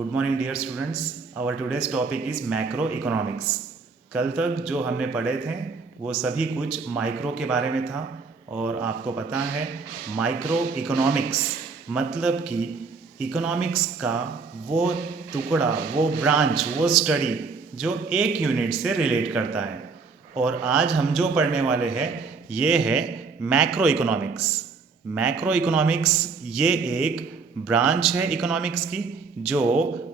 Good morning dear students. Our today's topic is macro economics. कल तक जो हमने पढ़े थे वो सभी कुछ माइक्रो के बारे में था, और आपको पता है माइक्रो इकोनॉमिक्स मतलब कि इकोनॉमिक्स का वो टुकड़ा, वो ब्रांच, वो स्टडी जो एक यूनिट से रिलेट करता है। और आज हम जो पढ़ने वाले हैं ये है मैक्रो इकोनॉमिक्स। मैक्रो इकोनॉमिक्स ये एक ब्रांच है इकोनॉमिक्स की जो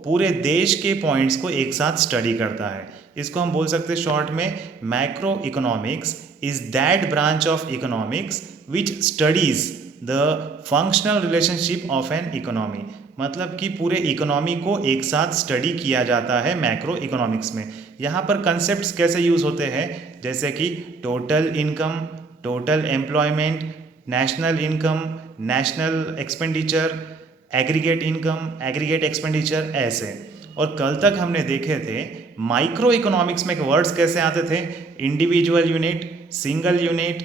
पूरे देश के पॉइंट्स को एक साथ स्टडी करता है। इसको हम बोल सकते हैं शॉर्ट में, macro economics is that branch of economics which studies the functional relationship of an economy. मतलब कि पूरे इकोनॉमी को एक साथ स्टडी किया जाता है मैक्रो इकोनॉमिक्स में। यहाँ पर कंसेप्ट्स कैसे यूज़ होते हैं, जैसे कि total income, total employment, national income, national expenditure, aggregate income, aggregate expenditure, ऐसे। और कल तक हमने देखे थे माइक्रो इकोनॉमिक्स में वर्ड्स कैसे आते थे, individual unit, single unit,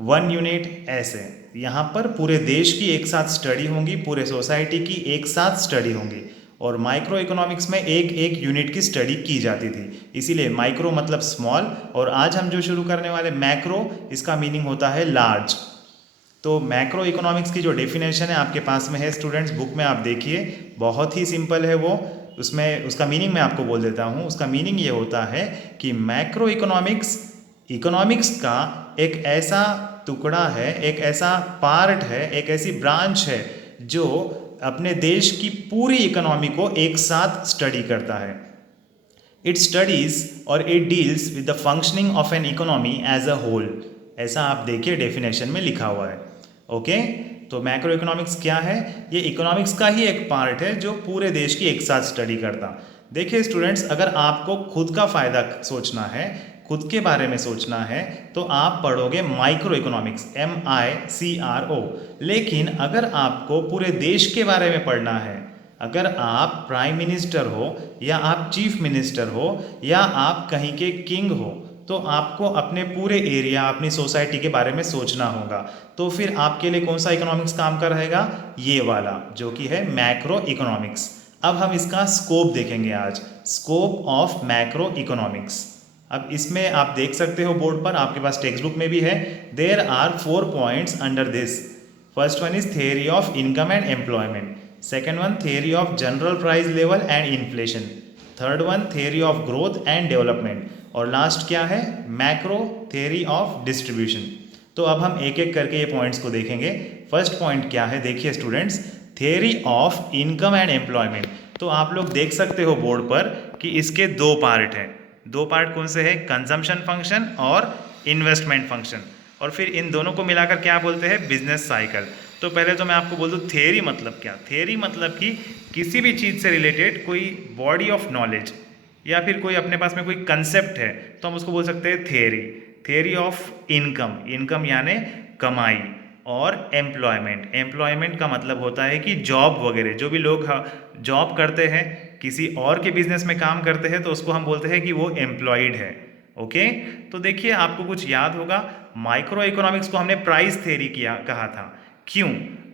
one unit, ऐसे। यहाँ पर पूरे देश की एक साथ स्टडी होंगी, पूरे सोसाइटी की एक साथ स्टडी होंगी, और माइक्रो इकोनॉमिक्स में एक एक यूनिट की स्टडी की जाती थी। इसीलिए माइक्रो मतलब स्मॉल, और आज हम जो शुरू करने वाले मैक्रो, इसका मीनिंग होता है लार्ज। तो मैक्रो इकोनॉमिक्स की जो डेफिनेशन है आपके पास में है स्टूडेंट्स, बुक में आप देखिए, बहुत ही सिंपल है वो। उसमें उसका मीनिंग मैं आपको बोल देता हूँ। उसका मीनिंग ये होता है कि मैक्रो इकोनॉमिक्स इकोनॉमिक्स का एक ऐसा टुकड़ा है, एक ऐसा पार्ट है, एक ऐसी ब्रांच है जो अपने देश की पूरी इकोनॉमी को एक साथ स्टडी करता है। इट स्टडीज और it deals with the functioning of an economy as a whole. ऐसा आप देखिए डेफिनेशन में लिखा हुआ है। ओके, तो मैक्रो इकोनॉमिक्स क्या है? ये इकोनॉमिक्स का ही एक पार्ट है जो पूरे देश की एक साथ स्टडी करता। देखिए स्टूडेंट्स, अगर आपको खुद का फ़ायदा सोचना है, खुद के बारे में सोचना है, तो आप पढ़ोगे माइक्रो इकोनॉमिक्स, MICRO। लेकिन अगर आपको पूरे देश के बारे में पढ़ना है, अगर आप प्राइम मिनिस्टर हो, या आप चीफ मिनिस्टर हो, या आप कहीं के किंग हो, तो आपको अपने पूरे एरिया, अपनी सोसाइटी के बारे में सोचना होगा। तो फिर आपके लिए कौन सा इकोनॉमिक्स काम कर रहेगा? ये वाला, जो कि है मैक्रो इकोनॉमिक्स। अब हम इसका स्कोप देखेंगे आज, स्कोप ऑफ मैक्रो इकोनॉमिक्स। अब इसमें आप देख सकते हो बोर्ड पर, आपके पास टेक्स्ट बुक में भी है। There are 4 points under this. First one is theory of income and employment, second one theory of general price level and inflation, third one theory of growth and development, और last क्या है? Macro theory of distribution। तो अब हम एक एक करके ये पॉइंट्स को देखेंगे। फर्स्ट पॉइंट क्या है, देखिए students, theory of income and employment। तो आप लोग देख सकते हो बोर्ड पर कि इसके दो पार्ट हैं। दो पार्ट कौन से हैं? कंजम्पशन फंक्शन और इन्वेस्टमेंट फंक्शन। और फिर इन दोनों को मिलाकर क्या बोलते हैं? Business cycle. तो पहले तो मैं आपको बोल दूँ थियरी मतलब क्या। थियरी मतलब कि किसी भी चीज़ से रिलेटेड कोई बॉडी ऑफ नॉलेज, या फिर कोई अपने पास में कोई कंसेप्ट है, तो हम उसको बोल सकते हैं theory. Theory of income, income यानी कमाई, और एम्प्लॉयमेंट, एम्प्लॉयमेंट का मतलब होता है कि जॉब वगैरह, जो भी लोग जॉब करते हैं, किसी और के बिजनेस में काम करते हैं, तो उसको हम बोलते हैं कि वो एम्प्लॉयड है। ओके, तो देखिए आपको कुछ याद होगा, माइक्रो इकोनॉमिक्स को हमने प्राइस थ्योरी किया कहा था। क्यों?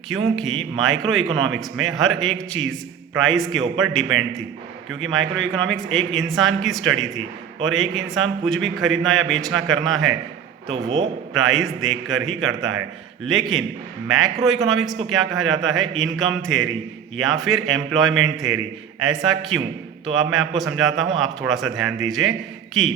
क्योंकि माइक्रो इकोनॉमिक्स में हर एक चीज़ प्राइस के ऊपर डिपेंड थी। क्योंकि माइक्रो इकोनॉमिक्स एक इंसान की स्टडी थी, और एक इंसान कुछ भी खरीदना या बेचना करना है तो वो प्राइस देखकर ही करता है। लेकिन मैक्रो इकोनॉमिक्स को क्या कहा जाता है? इनकम थ्योरी या फिर एम्प्लॉयमेंट थ्योरी। ऐसा क्यों? तो अब मैं आपको समझाता हूँ, आप थोड़ा सा ध्यान दीजिए कि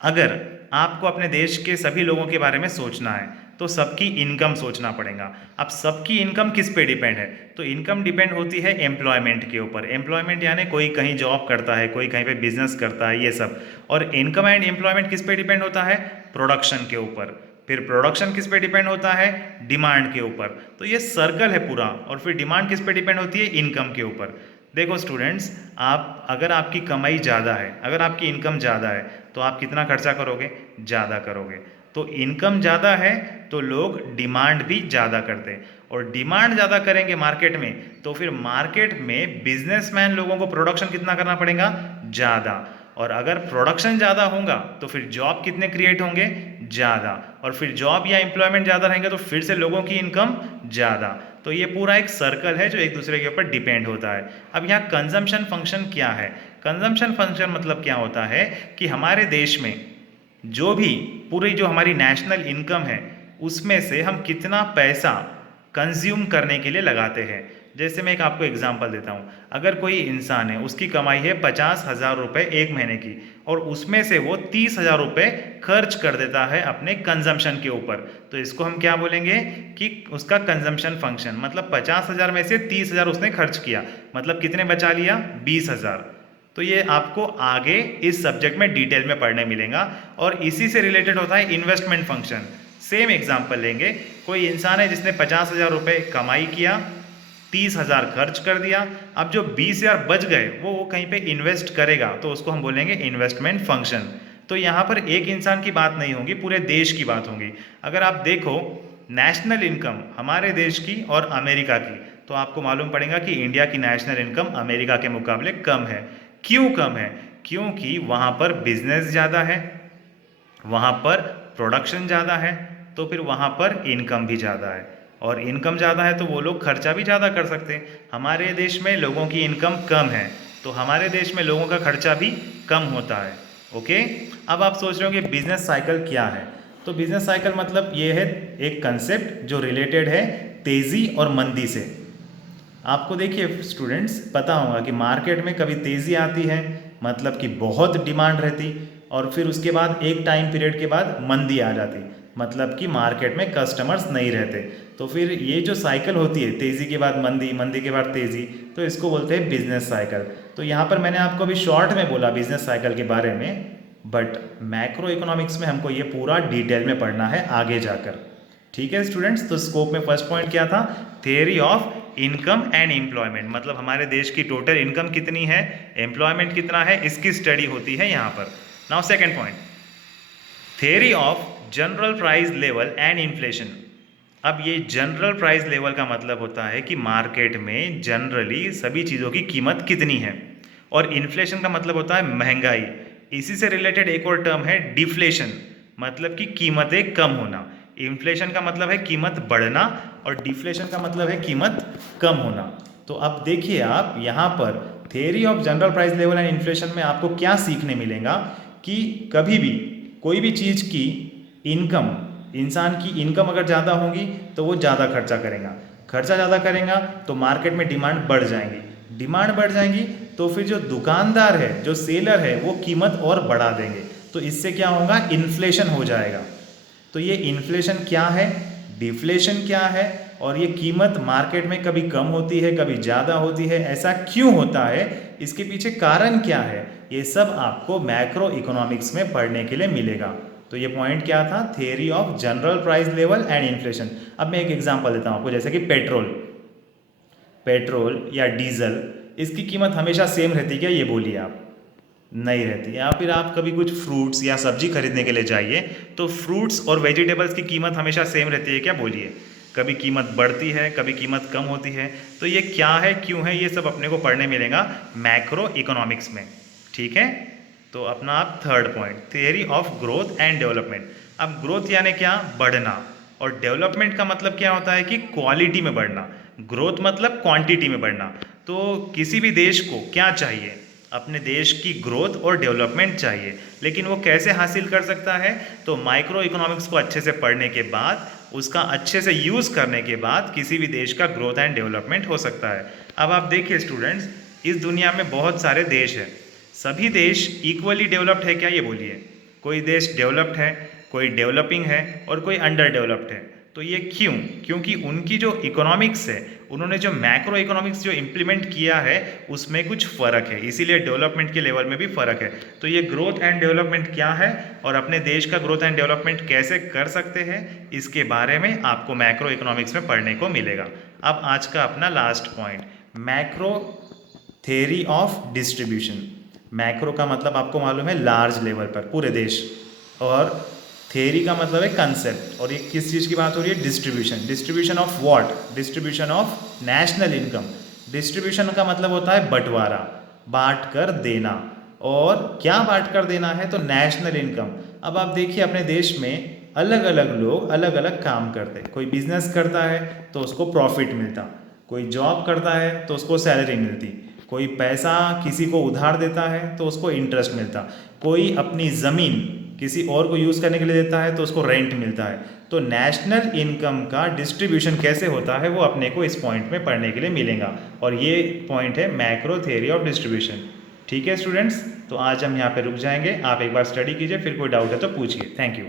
अगर आपको अपने देश के सभी लोगों के बारे में सोचना है तो सबकी इनकम सोचना पड़ेगा। अब सबकी इनकम किस पे डिपेंड है? तो इनकम डिपेंड होती है एम्प्लॉयमेंट के ऊपर। एम्प्लॉयमेंट यानी कोई कहीं जॉब करता है, कोई कहीं पे बिजनेस करता है, ये सब। और इनकम एंड एम्प्लॉयमेंट किस पे डिपेंड होता है? प्रोडक्शन के ऊपर। फिर प्रोडक्शन किस पे डिपेंड होता है? डिमांड के ऊपर। तो ये सर्कल है पूरा। और फिर डिमांड किस पे डिपेंड होती है? इनकम के ऊपर। देखो स्टूडेंट्स, आप अगर आपकी कमाई ज़्यादा है, अगर आपकी इनकम ज़्यादा है, तो आप कितना खर्चा करोगे? ज़्यादा करोगे। तो इनकम ज़्यादा है तो लोग डिमांड भी ज़्यादा करते हैं, और डिमांड ज़्यादा करेंगे मार्केट में, तो फिर मार्केट में बिजनेसमैन लोगों को प्रोडक्शन कितना करना पड़ेगा? ज़्यादा। और अगर प्रोडक्शन ज़्यादा होगा तो फिर जॉब कितने क्रिएट होंगे? ज़्यादा। और फिर जॉब या एम्प्लॉयमेंट ज़्यादा रहेंगे तो फिर से लोगों की इनकम ज़्यादा। तो ये पूरा एक सर्कल है जो एक दूसरे के ऊपर डिपेंड होता है। अब यहाँ कंजम्पशन फंक्शन क्या है? कंजम्पशन फंक्शन मतलब क्या होता है कि हमारे देश में जो भी पूरी जो हमारी नेशनल इनकम है उसमें से हम कितना पैसा कंज्यूम करने के लिए लगाते हैं। जैसे मैं एक आपको एग्जांपल देता हूँ, अगर कोई इंसान है उसकी कमाई है 50,000 रुपये एक महीने की और उसमें से वो 30,000 रुपये खर्च कर देता है अपने कंजम्पशन के ऊपर, तो इसको हम क्या बोलेंगे कि उसका कंजम्पशन फंक्शन, मतलब 50,000 में से 30,000 उसने खर्च किया, मतलब कितने बचा लिया? 20,000। तो ये आपको आगे इस सब्जेक्ट में डिटेल में पढ़ने मिलेगा। और इसी से रिलेटेड होता है इन्वेस्टमेंट फंक्शन। सेम एग्जांपल लेंगे, कोई इंसान है जिसने 50,000 रुपये कमाई किया, 30,000 खर्च कर दिया, अब जो 20,000 बच गए वो कहीं पे इन्वेस्ट करेगा, तो उसको हम बोलेंगे इन्वेस्टमेंट फंक्शन। तो यहाँ पर एक इंसान की बात नहीं होगी, पूरे देश की बात होगी। अगर आप देखो नेशनल इनकम हमारे देश की और अमेरिका की, तो आपको मालूम पड़ेगा कि इंडिया की नेशनल इनकम अमेरिका के मुकाबले कम है। क्यों कम है? क्योंकि वहाँ पर बिजनेस ज़्यादा है, वहाँ पर प्रोडक्शन ज़्यादा है, तो फिर वहाँ पर इनकम भी ज़्यादा है, और इनकम ज़्यादा है तो वो लोग खर्चा भी ज़्यादा कर सकते हैं। हमारे देश में लोगों की इनकम कम है, तो हमारे देश में लोगों का खर्चा भी कम होता है। ओके, अब आप सोच रहे हो कि बिजनेस साइकिल क्या है? तो बिजनेस साइकिल मतलब ये है एक कंसेप्ट जो रिलेटेड है तेज़ी और मंदी से। आपको देखिए स्टूडेंट्स, पता होगा कि मार्केट में कभी तेज़ी आती है, मतलब कि बहुत डिमांड रहती, और फिर उसके बाद एक टाइम पीरियड के बाद मंदी आ जाती, मतलब कि मार्केट में कस्टमर्स नहीं रहते। तो फिर ये जो साइकिल होती है, तेज़ी के बाद मंदी, मंदी के बाद तेज़ी, तो इसको बोलते हैं बिजनेस साइकिल। तो यहाँ पर मैंने आपको अभी शॉर्ट में बोला बिजनेस साइकिल के बारे में, बट मैक्रो इकोनॉमिक्स में हमको ये पूरा डिटेल में पढ़ना है आगे जाकर। ठीक है स्टूडेंट्स, तो स्कोप में फर्स्ट पॉइंट क्या था? Theory of income and employment, मतलब हमारे देश की टोटल इनकम कितनी है, एम्प्लॉयमेंट कितना है, इसकी स्टडी होती है यहाँ पर। Now second point, theory of general price level and inflation. अब ये जनरल प्राइस लेवल का मतलब होता है कि मार्केट में जनरली सभी चीज़ों की कीमत कितनी है, और इन्फ्लेशन का मतलब होता है महंगाई। इसी से रिलेटेड एक और टर्म है डिफ्लेशन, मतलब कि कीमतें कम होना। इन्फ्लेशन का मतलब है कीमत बढ़ना, और डिफ्लेशन का मतलब है कीमत कम होना। तो अब देखिए आप यहाँ पर theory of general price level and inflation में आपको क्या सीखने मिलेगा कि कभी भी कोई भी चीज़ की इनकम, इंसान की इनकम अगर ज़्यादा होगी तो वो ज़्यादा खर्चा करेगा, खर्चा ज़्यादा करेगा तो मार्केट में डिमांड बढ़ जाएगी, डिमांड बढ़ जाएगी तो फिर जो दुकानदार है, जो सेलर है, वो कीमत और बढ़ा देंगे, तो इससे क्या होगा? इन्फ्लेशन हो जाएगा। तो ये इन्फ्लेशन क्या है, डिफ्लेशन क्या है, और ये कीमत मार्केट में कभी कम होती है, कभी ज़्यादा होती है, ऐसा क्यों होता है, इसके पीछे कारण क्या है, ये सब आपको मैक्रो इकोनॉमिक्स में पढ़ने के लिए मिलेगा। तो ये पॉइंट क्या था? Theory of general price level and inflation. अब मैं एक एग्जांपल देता हूँ आपको, जैसे कि पेट्रोल या डीजल, इसकी कीमत हमेशा सेम रहती है क्या? ये बोलिए आप। नहीं रहती। या फिर आप कभी कुछ फ्रूट्स या सब्जी खरीदने के लिए जाइए, तो फ्रूट्स और वेजिटेबल्स की कीमत हमेशा सेम रहती है क्या? बोलिए। कभी कीमत बढ़ती है, कभी कीमत कम होती है। तो ये क्या है, क्यों है, ये सब अपने को पढ़ने मिलेगा मैक्रो इकोनॉमिक्स में। ठीक है, तो अपना आप third point, theory of growth and development. अब ग्रोथ यानी क्या? बढ़ना, और डेवलपमेंट का मतलब क्या होता है कि क्वालिटी में बढ़ना। ग्रोथ मतलब क्वांटिटी में बढ़ना। तो किसी भी देश को क्या चाहिए? अपने देश की ग्रोथ और डेवलपमेंट चाहिए, लेकिन वो कैसे हासिल कर सकता है? तो माइक्रो इकोनॉमिक्स को अच्छे से पढ़ने के बाद, उसका अच्छे से यूज़ करने के बाद किसी भी देश का ग्रोथ एंड डेवलपमेंट हो सकता है। अब आप देखिए स्टूडेंट्स, इस दुनिया में बहुत सारे देश हैं, सभी देश इक्वली डेवलप्ड है क्या? ये बोलिए। कोई देश डेवलप्ड है, कोई डेवलपिंग है, और कोई अंडर डेवलप्ड है। तो ये क्यों? क्योंकि उनकी जो इकोनॉमिक्स है, उन्होंने जो मैक्रो इकोनॉमिक्स जो इम्प्लीमेंट किया है उसमें कुछ फ़र्क है, इसीलिए डेवलपमेंट के लेवल में भी फ़र्क है। तो ये ग्रोथ एंड डेवलपमेंट क्या है, और अपने देश का ग्रोथ एंड डेवलपमेंट कैसे कर सकते हैं, इसके बारे में आपको मैक्रो इकोनॉमिक्स में पढ़ने को मिलेगा। अब आज का अपना last point, macro theory of distribution. Macro का मतलब आपको मालूम है लार्ज लेवल पर, पूरे देश, और थ्योरी का मतलब है कंसेप्ट। और ये किस चीज़ की बात हो रही है? Distribution. Distribution of what? Distribution of national income. Distribution का मतलब होता है बंटवारा, बांट कर देना। और क्या बांट कर देना है? तो नेशनल इनकम। अब आप देखिए अपने देश में अलग अलग लोग अलग अलग काम करते। कोई बिजनेस करता है तो उसको प्रॉफिट मिलता, कोई जॉब करता है तो उसको सैलरी मिलती, कोई पैसा किसी को उधार देता है तो उसको इंटरेस्ट मिलता, कोई अपनी ज़मीन किसी और को यूज़ करने के लिए देता है तो उसको रेंट मिलता है। तो नेशनल इनकम का डिस्ट्रीब्यूशन कैसे होता है वो अपने को इस पॉइंट में पढ़ने के लिए मिलेगा, और ये पॉइंट है मैक्रो थ्योरी ऑफ डिस्ट्रीब्यूशन। ठीक है स्टूडेंट्स, तो आज हम यहाँ पे रुक जाएंगे। आप एक बार स्टडी कीजिए, फिर कोई डाउट है तो पूछिए। Thank you.